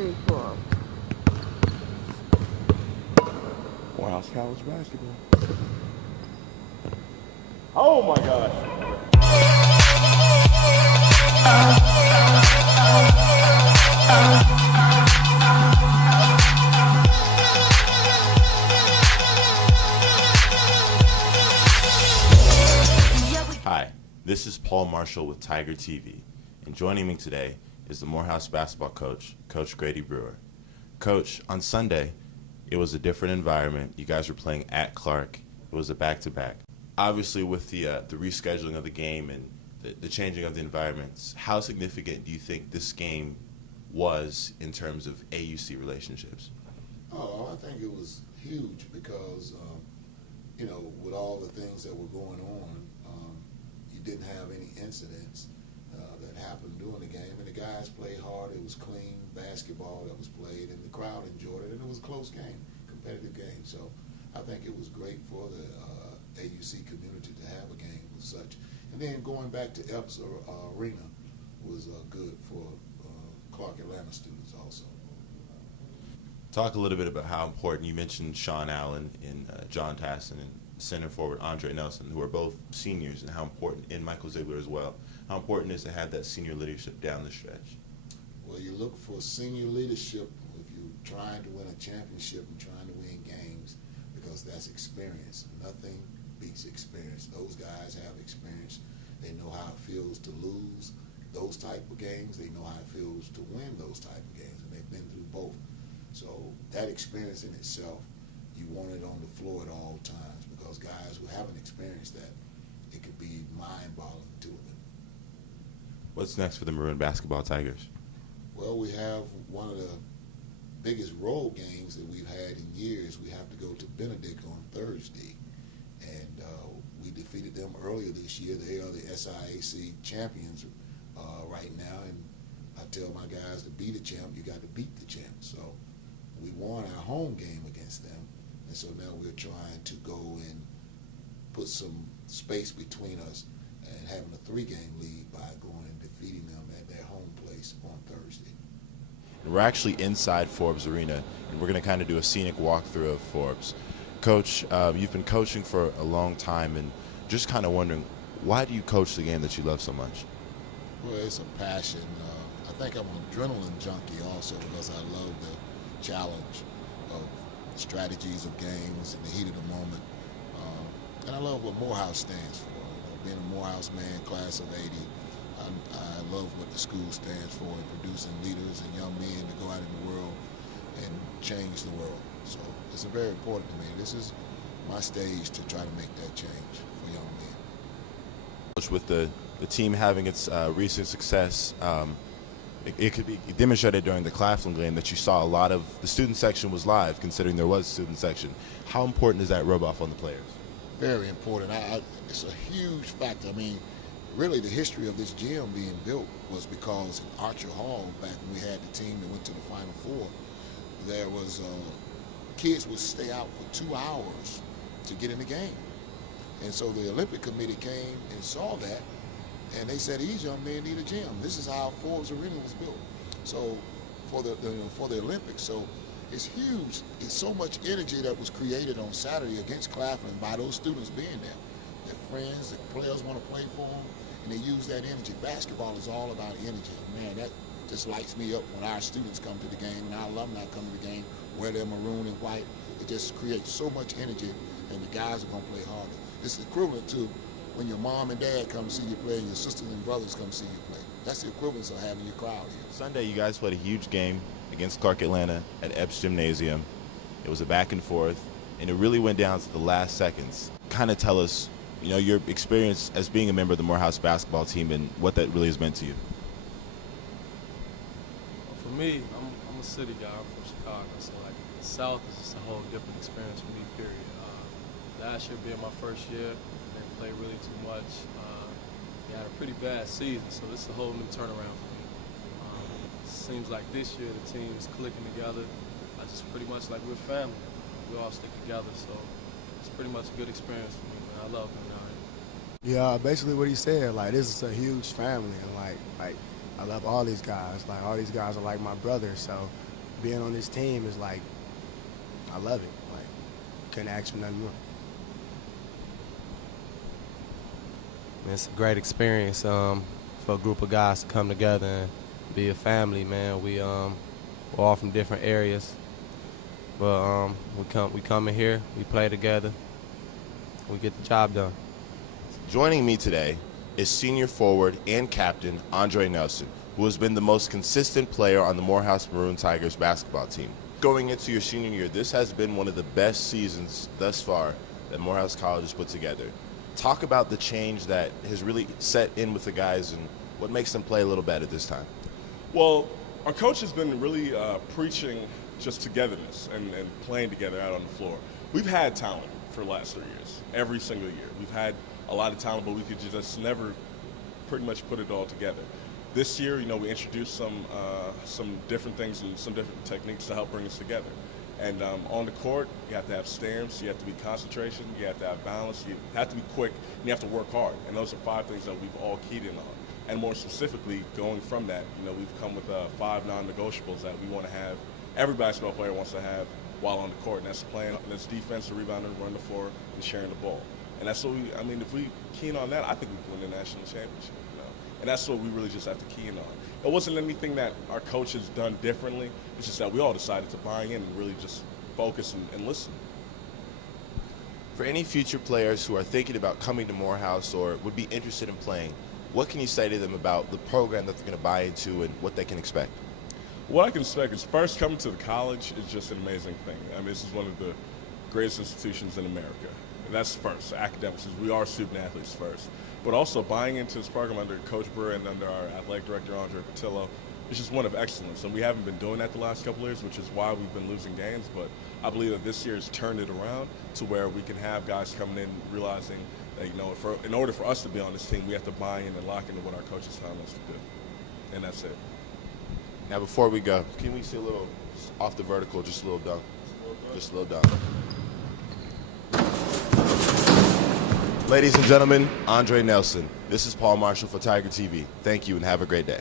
history for them. Morehouse College basketball. Oh my gosh. Hi, this is Paul Marshall with Tiger TV, and joining me today is the Morehouse basketball coach, Coach Grady Brewer. Coach, on Sunday, it was a different environment. You guys were playing at Clark. It was a back-to-back. Obviously, with the rescheduling of the game and the changing of the environments, how significant do you think this game was in terms of AUC relationships? Oh, I think it was huge because, with all the things that were going on, you didn't have any incidents that happened during the game. And the guys played hard. It was clean basketball that was played, and the crowd enjoyed it. And it was a close game, competitive game. So I think it was great for the AUC community to have a game with such. And then going back to Epps Arena was good for Clark Atlanta students also. Talk a little bit about how important, you mentioned Sean Allen and John Tassin and center forward Andre Nelson, who are both seniors, and how important, and Michael Ziegler as well, how important it is to have that senior leadership down the stretch. Well, you look for senior leadership if you're trying to win a championship and trying to win games, because that's experience. Nothing beats experience. Those guys have experience. They know how it feels to lose those type of games. They know how it feels to win those type of games, and they've been through both. So that experience in itself, you want it on the floor at all times, because guys who haven't experienced that, it could be mind-boggling to them. What's next for the Maroon basketball Tigers? Well, we have one of the biggest road games that we've had in years. We have to go to Benedict on Thursday, and we defeated them earlier this year. They are the SIAC champions right now, and I tell my guys, to be the champ, you got to beat the champ. So we won our home game against them, and so now we're trying to go and put some space between us and having a 3-game lead by going and defeating them at their home place on Thursday. We're actually inside Forbes Arena, and we're going to kind of do a scenic walkthrough of Forbes. Coach, you've been coaching for a long time, and just kind of wondering, why do you coach the game that you love so much? Well, it's a passion. I think I'm an adrenaline junkie also, because I love the challenge of strategies of games in the heat of the moment. And I love what Morehouse stands for. Being a Morehouse man, class of 80, I love what the school stands for in producing leaders and young men to go out in the world and change the world. So it's very important to me. This is my stage to try to make that change for young men. Coach, with the team having its recent success, it could be demonstrated during the Claflin game that you saw a lot of the student section was live, considering there was a student section. How important is that rub off on the players? Very important. It's a huge factor. I mean, really the history of this gym being built was because in Archer Hall, back when we had the team that went to the Final Four, there was kids would stay out for 2 hours to get in the game. And so the Olympic Committee came and saw that, and they said, these young men need a gym. This is how Forbes Arena was built. So for the Olympics, so it's huge. It's so much energy that was created on Saturday against Claflin by those students being there. Their friends, the players want to play for them, and they use that energy. Basketball is all about energy. Man, that just lights me up when our students come to the game and our alumni come to the game, wear their maroon and white. It just creates so much energy, and the guys are going to play harder. It's equivalent to when your mom and dad come see you play and your sisters and brothers come see you play. That's the equivalence of having your crowd here. Sunday, you guys played a huge game against Clark Atlanta at Epps Gymnasium. It was a back and forth, and it really went down to the last seconds. Kind of tell us, your experience as being a member of the Morehouse basketball team and what that really has meant to you. For me, I'm a city guy. I'm from Chicago, so like the South is just a whole different experience for me. Period. Last year being my first year, didn't play really too much. We had a pretty bad season, so this is a whole new turnaround for me. Seems like this year the team's clicking together. I just pretty much like we're family. We all stick together, so it's pretty much a good experience for me. Man, I love being out here. Yeah, basically what he said. Like, this is a huge family, and like I love all these guys. Like, all these guys are like my brothers. So being on this team is like, I love it. Like, couldn't ask for nothing more. It's a great experience for a group of guys to come together and be a family, man. We're all from different areas, but we come in here, we play together, we get the job done. Joining me today is senior forward and captain Andre Nelson, who has been the most consistent player on the Morehouse Maroon Tigers basketball team. Going into your senior year, this has been one of the best seasons thus far that Morehouse College has put together. Talk about the change that has really set in with the guys and what makes them play a little better this time. Well, our coach has been really preaching just togetherness and playing together out on the floor. We've had talent for the last 3 years, every single year. We've had a lot of talent, but we could just never pretty much put it all together. This year, we introduced some different things and some different techniques to help bring us together. And on the court, you have to have stamps, you have to be concentration, you have to have balance, you have to be quick, and you have to work hard. And those are 5 things that we've all keyed in on. And more specifically, going from that, we've come with 5 non-negotiables that we want to have, every basketball player wants to have while on the court. And that's playing, and that's defense, rebounding, running the floor, and sharing the ball. And that's what if we key in on that, I think we can win the national championship. And that's what we really just have to key in on. It wasn't anything that our coach has done differently. It's just that we all decided to buy in and really just focus and listen. For any future players who are thinking about coming to Morehouse or would be interested in playing, what can you say to them about the program that they're going to buy into and what they can expect? What I can expect is, first, coming to the college is just an amazing thing. This is one of the greatest institutions in America. And that's first, academics. We are student athletes first. But also buying into this program under Coach Brewer and under our athletic director, Andre Patillo, is just one of excellence. And we haven't been doing that the last couple of years, which is why we've been losing games. But I believe that this year has turned it around to where we can have guys coming in realizing that, in order for us to be on this team, we have to buy in and lock into what our coach is telling us to do. And that's it. Now, before we go, can we see a little off the vertical, just a little dunk? Just a little dunk. Ladies and gentlemen, Andre Nelson. This is Paul Marshall for Tiger TV. Thank you and have a great day.